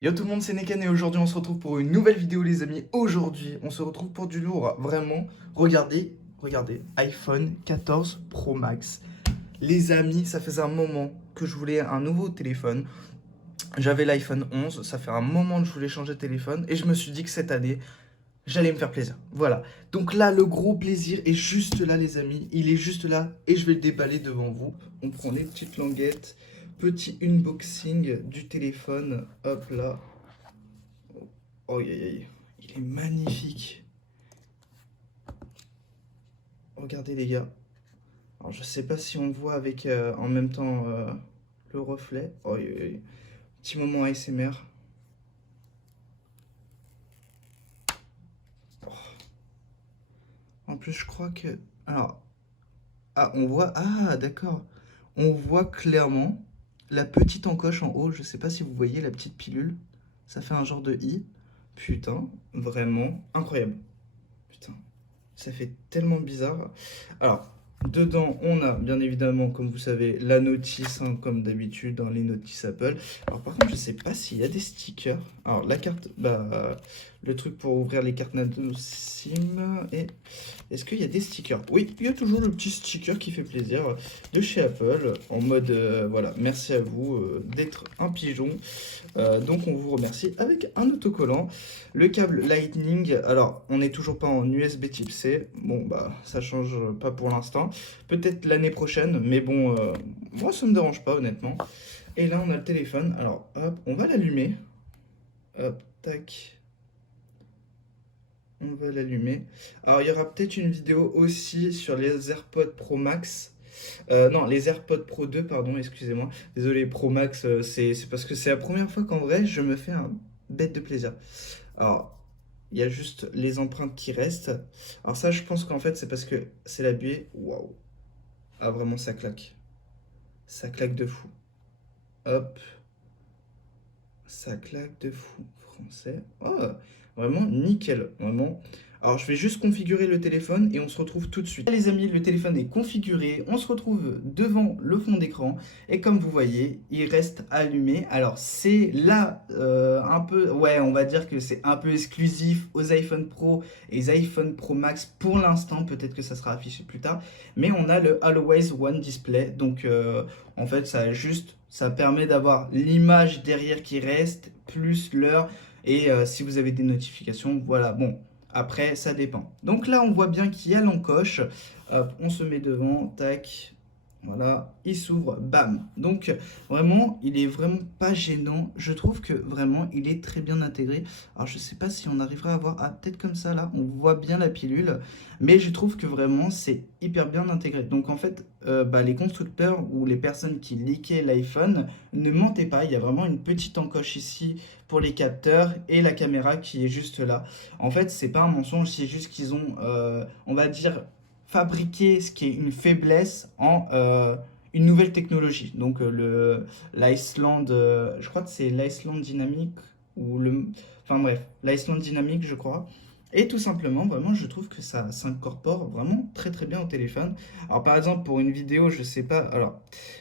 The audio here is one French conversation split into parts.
Yo tout le monde, c'est Neken et aujourd'hui on se retrouve pour une nouvelle vidéo les amis. Aujourd'hui on se retrouve pour du lourd, vraiment. Regardez, iPhone 14 Pro Max. Les amis, ça faisait un moment que je voulais un nouveau téléphone. J'avais l'iPhone 11, ça fait un moment que je voulais changer de téléphone et je me suis dit que cette année, j'allais me faire plaisir. Voilà. Donc là, le gros plaisir est juste là les amis. Il est juste là et je vais le déballer devant vous. On prend les petites languettes, petit unboxing du téléphone. Hop là. Oh, aïe, aïe. Il est magnifique. Regardez les gars. Alors je sais pas si on voit avec en même temps le reflet. Oh, aïe, aïe, aïe. Petit moment ASMR. En plus je crois que... Alors... Ah on voit... Ah d'accord. On voit clairement la petite encoche en haut. Je sais pas si vous voyez la petite pilule. Ça fait un genre de i. Putain, vraiment incroyable. Putain. Ça fait tellement bizarre. Alors, dedans, on a bien évidemment, comme vous savez, la notice, hein, comme d'habitude dans les notices Apple. Alors, par contre, je sais pas s'il y a des stickers. Alors, la carte, le truc pour ouvrir les cartes nano SIM. Et est-ce qu'il y a des stickers? Oui, il y a toujours le petit sticker qui fait plaisir de chez Apple. En mode, voilà, merci à vous d'être un pigeon. Donc on vous remercie avec un autocollant. Le câble Lightning, alors on n'est toujours pas en USB type C. Bon bah ça change pas pour l'instant. Peut-être l'année prochaine, mais bon, moi ça me dérange pas honnêtement. Et là on a le téléphone. Alors hop, on va l'allumer. Hop, tac. On va l'allumer. Alors il y aura peut-être une vidéo aussi sur les AirPods Pro Max. Non, les AirPods Pro 2, pardon, excusez-moi. Désolé, Pro Max, c'est parce que c'est la première fois qu'en vrai, je me fais un bête de plaisir. Alors, il y a juste les empreintes qui restent. Alors ça, je pense qu'en fait, c'est parce que c'est la buée. Waouh. Ah, vraiment, ça claque. Ça claque de fou. Hop, ça claque de fou. Français. Oh, vraiment nickel. Vraiment. Alors, je vais juste configurer le téléphone et on se retrouve tout de suite. Les amis, le téléphone est configuré. On se retrouve devant le fond d'écran. Et comme vous voyez, il reste allumé. Alors, c'est là un peu... Ouais, on va dire que c'est un peu exclusif aux iPhone Pro et les iPhone Pro Max pour l'instant. Peut-être que ça sera affiché plus tard. Mais on a le Always One Display. Donc, en fait, ça permet d'avoir l'image derrière qui reste, plus l'heure. Et si vous avez des notifications, voilà, bon, après, ça dépend. Donc là, on voit bien qu'il y a l'encoche. Hop, on se met devant, tac, voilà, il s'ouvre, bam. Donc vraiment, il est vraiment pas gênant. Je trouve que vraiment, il est très bien intégré. Alors je sais pas si on arrivera à voir, ah peut-être comme ça là, on voit bien la pilule. Mais je trouve que vraiment, c'est hyper bien intégré. Donc en fait, les constructeurs ou les personnes qui leakaient l'iPhone ne mentaient pas. Il y a vraiment une petite encoche ici pour les capteurs et la caméra qui est juste là. En fait, c'est pas un mensonge, c'est juste qu'ils ont, on va dire, fabriqué ce qui est une faiblesse en une nouvelle technologie. Donc l'Iceland, je crois que c'est l'Iceland Dynamic ou le, enfin bref, l'Iceland Dynamic, je crois. Et tout simplement, vraiment, je trouve que ça s'incorpore vraiment très très bien au téléphone. Alors par exemple, pour une vidéo, je sais pas, alors,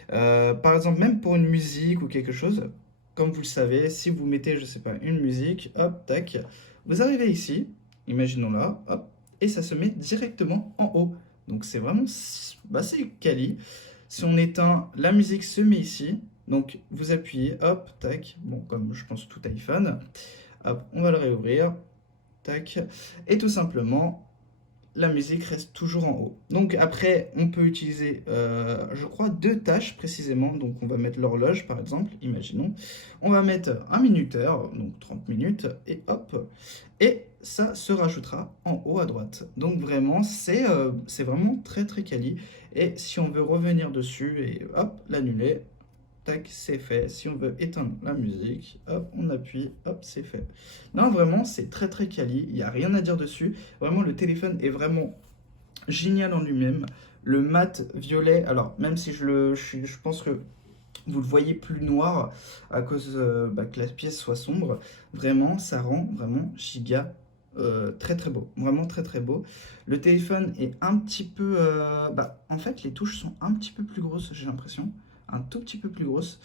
par exemple, même pour une musique ou quelque chose, comme vous le savez, si vous mettez, je sais pas, une musique, hop, tac, vous arrivez ici, imaginons là, hop, et ça se met directement en haut. Donc c'est vraiment, c'est quali. Si on éteint, la musique se met ici. Donc vous appuyez, hop, tac, bon, comme je pense tout iPhone, hop, on va le réouvrir, tac, et tout simplement, la musique reste toujours en haut. Donc après, on peut utiliser, je crois, deux tâches précisément. Donc on va mettre l'horloge, par exemple, imaginons. On va mettre un minuteur, donc 30 minutes, et hop. Et ça se rajoutera en haut à droite. Donc vraiment, c'est vraiment très très quali. Et si on veut revenir dessus et hop, l'annuler, tac, c'est fait. Si on veut éteindre la musique, hop, on appuie, hop, c'est fait. Non, vraiment, c'est très très quali. Il n'y a rien à dire dessus. Vraiment, le téléphone est vraiment génial en lui-même. Le mat violet, alors même si je pense que vous le voyez plus noir à cause que la pièce soit sombre, vraiment, ça rend vraiment giga très très beau, vraiment très très beau. Le téléphone est un petit peu, en fait, les touches sont un petit peu plus grosses, j'ai l'impression. un tout petit peu plus grosse.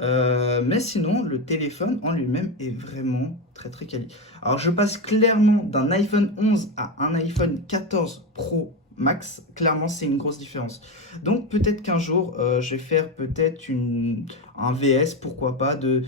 Mais sinon, le téléphone en lui-même est vraiment très très quali. Alors, je passe clairement d'un iPhone 11 à un iPhone 14 Pro Max. Clairement, c'est une grosse différence. Donc, peut-être qu'un jour, je vais faire peut-être un VS, pourquoi pas, de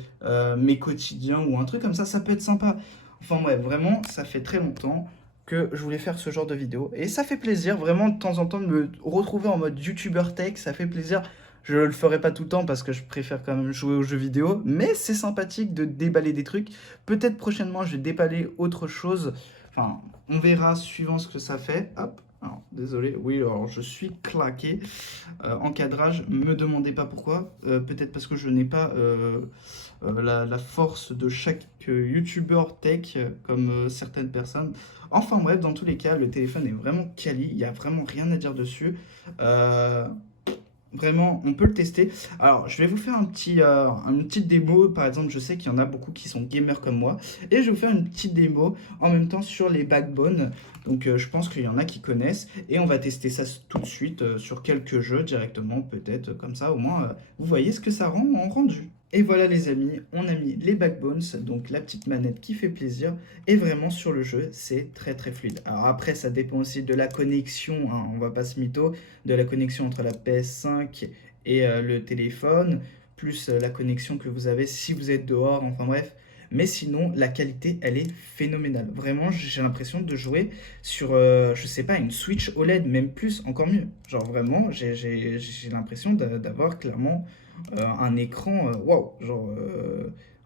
mes quotidiens ou un truc comme ça peut être sympa. Enfin, bref, vraiment, ça fait très longtemps que je voulais faire ce genre de vidéo. Et ça fait plaisir, vraiment, de temps en temps, de me retrouver en mode YouTuber tech. Ça fait plaisir. Je le ferai pas tout le temps parce que je préfère quand même jouer aux jeux vidéo, mais c'est sympathique de déballer des trucs. Peut-être prochainement, je vais déballer autre chose. Enfin, on verra suivant ce que ça fait. Hop. Alors, désolé, oui, alors je suis claqué. Encadrage, me demandez pas pourquoi. Peut-être parce que je n'ai pas la force de chaque YouTuber tech comme certaines personnes. Enfin bref, dans tous les cas, le téléphone est vraiment quali. Il n'y a vraiment rien à dire dessus. Euh, Vraiment, on peut le tester. Alors, je vais vous faire une petite démo. Par exemple, je sais qu'il y en a beaucoup qui sont gamers comme moi. Et je vais vous faire une petite démo en même temps sur les Backbone. Donc, je pense qu'il y en a qui connaissent. Et on va tester ça tout de suite sur quelques jeux directement, peut-être comme ça. Au moins, vous voyez ce que ça rend en rendu. Et voilà les amis, on a mis les Backbones, donc la petite manette qui fait plaisir. Et vraiment sur le jeu, c'est très très fluide. Alors après, ça dépend aussi de la connexion, hein, on va pas se mytho, de la connexion entre la PS5 et le téléphone, plus la connexion que vous avez si vous êtes dehors, enfin bref. Mais sinon, la qualité, elle est phénoménale. Vraiment, j'ai l'impression de jouer sur, je sais pas, une Switch OLED, même plus, encore mieux. Genre vraiment, j'ai l'impression d'avoir clairement un écran, waouh, genre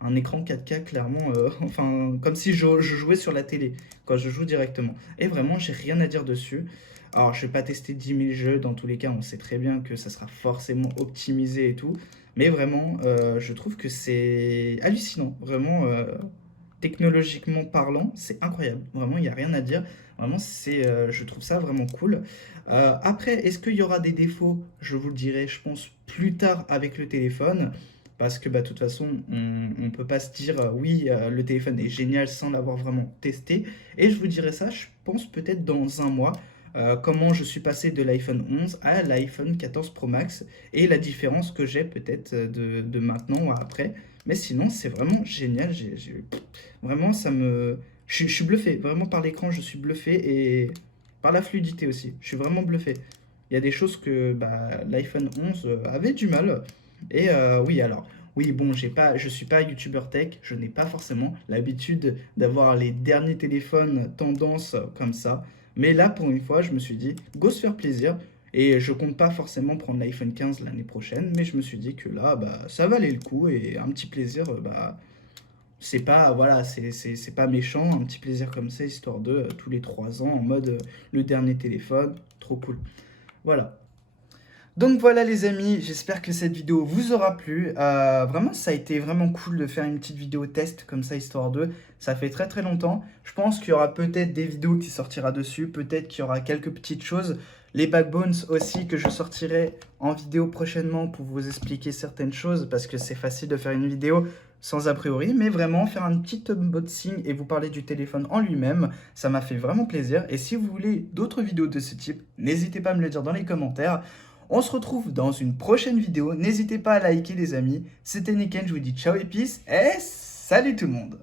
un écran 4K clairement, enfin, comme si je jouais sur la télé, quand je joue directement. Et vraiment, j'ai rien à dire dessus. Alors, je vais pas tester 10 000 jeux, dans tous les cas, on sait très bien que ça sera forcément optimisé et tout. Mais vraiment, je trouve que c'est hallucinant. Vraiment, technologiquement parlant, c'est incroyable. Vraiment, il n'y a rien à dire. Vraiment, je trouve ça vraiment cool. Après, est-ce qu'il y aura des défauts? Je vous le dirai, je pense, plus tard avec le téléphone. Parce que bah, de toute façon, on ne peut pas se dire oui, le téléphone est génial sans l'avoir vraiment testé. Et je vous dirai ça, je pense peut-être dans un mois, comment je suis passé de l'iPhone 11 à l'iPhone 14 Pro Max et la différence que j'ai peut-être de maintenant à après. Mais sinon, c'est vraiment génial. Vraiment, je suis bluffé. Vraiment, par l'écran, je suis bluffé et par la fluidité aussi. Je suis vraiment bluffé. Il y a des choses que bah, l'iPhone 11 avait du mal. Et oui, alors, oui, bon, je suis pas YouTuber tech. Je n'ai pas forcément l'habitude d'avoir les derniers téléphones tendance comme ça. Mais là, pour une fois, je me suis dit, go se faire plaisir. Et je compte pas forcément prendre l'iPhone 15 l'année prochaine, mais je me suis dit que là, bah, ça valait le coup et un petit plaisir, bah, c'est pas, voilà, c'est pas méchant, un petit plaisir comme ça, histoire de tous les 3 ans, en mode le dernier téléphone, trop cool. Voilà. Donc voilà les amis, j'espère que cette vidéo vous aura plu. Vraiment, ça a été vraiment cool de faire une petite vidéo test comme ça, histoire de. Ça fait très très longtemps. Je pense qu'il y aura peut-être des vidéos qui sortira dessus, peut-être qu'il y aura quelques petites choses. Les Backbones aussi que je sortirai en vidéo prochainement pour vous expliquer certaines choses, parce que c'est facile de faire une vidéo sans a priori, mais vraiment faire un petit unboxing et vous parler du téléphone en lui-même, ça m'a fait vraiment plaisir. Et si vous voulez d'autres vidéos de ce type, n'hésitez pas à me le dire dans les commentaires. On se retrouve dans une prochaine vidéo. N'hésitez pas à liker les amis. C'était Niken, je vous dis ciao et peace et salut tout le monde.